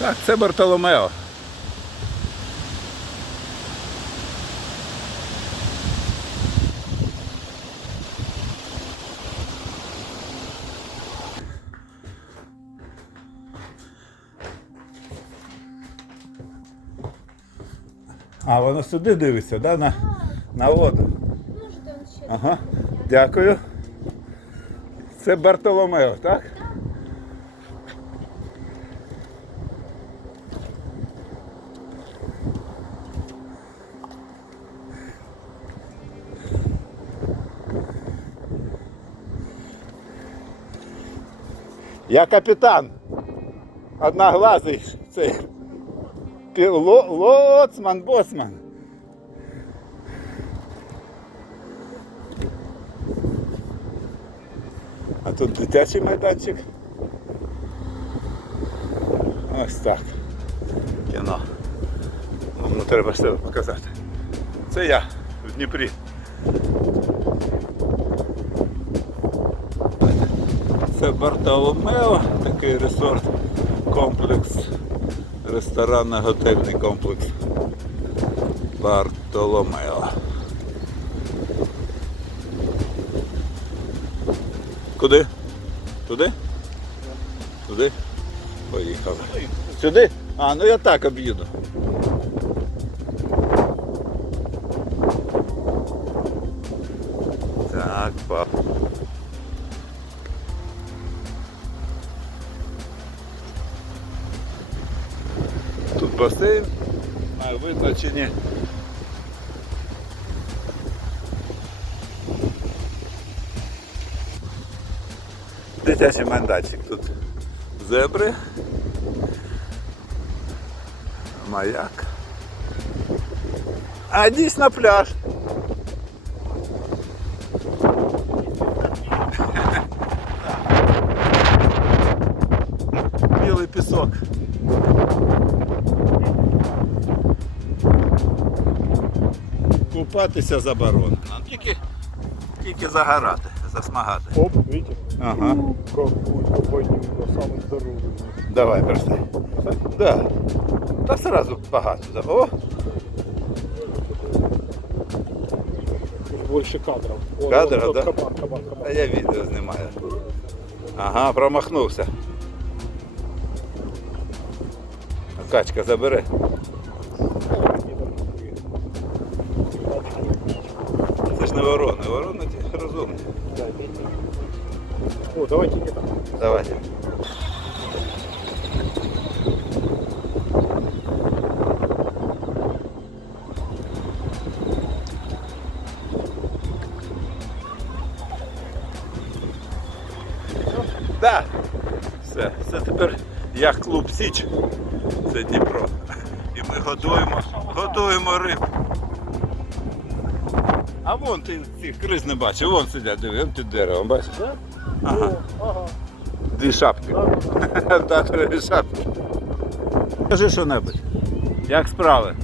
Так, це Бартоломео. А, воно сюди дивиться, да? на, на воду. Ага, дякую. Це Бартоломео, так? Я капітан. Одноглазий цей. Лоцман, боцман. А тут дитячий майданчик. Ось так. Кіно. Ну, треба себе показати. Це я в Дніпрі. Це Бартоломео, такий ресорт, комплекс, ресторанно-готельний комплекс. Бартоломео. Куди? Туди? Туди? Поїхали. Сюди? А, ну я так об'їду. Так, пап. Тут басейн на визначенні. Дитячий майданчик тут зебри. Маяк. А дійсно пляж. Білий пісок. Купатися заборонено. Тільки, тільки загорати, засмагати. Оп, видите? Ага. Какой подним, самый здоровый. Давай, бросай. Да. Та сразу багато. О, Больше кадров. О, Кадров, вот да? Кабан, кабан, кабан. а я відео знімаю. Ага, промахнувся. Качка забере. Ж не ворони, ворони ті розумні. О, давайте не так. Давайте. Да. Все, це тепер як клуб Січ. Це Дніпро. І ми годуємо, годуємо риб. А вон ти цих криз не бачив, вон сидять, диви, вон під деревом, бачиш? Да? Ага. Ага. Дві шапки. Та три шапки. Скажи що-небудь. Як справи?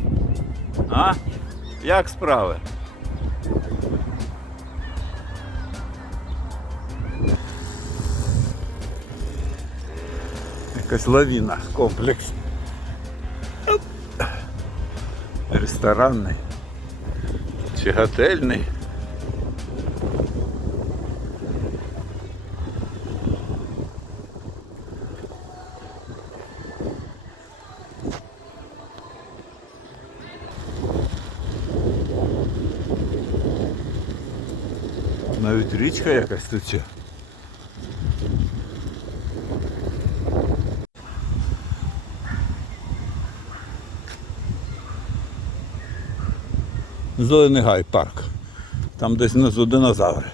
А? Як справи? Якась лавіна, комплекс. Ресторанний. Чи готельний. Навіть річка якась тече. Зелений гай парк. Там десь внизу динозаври.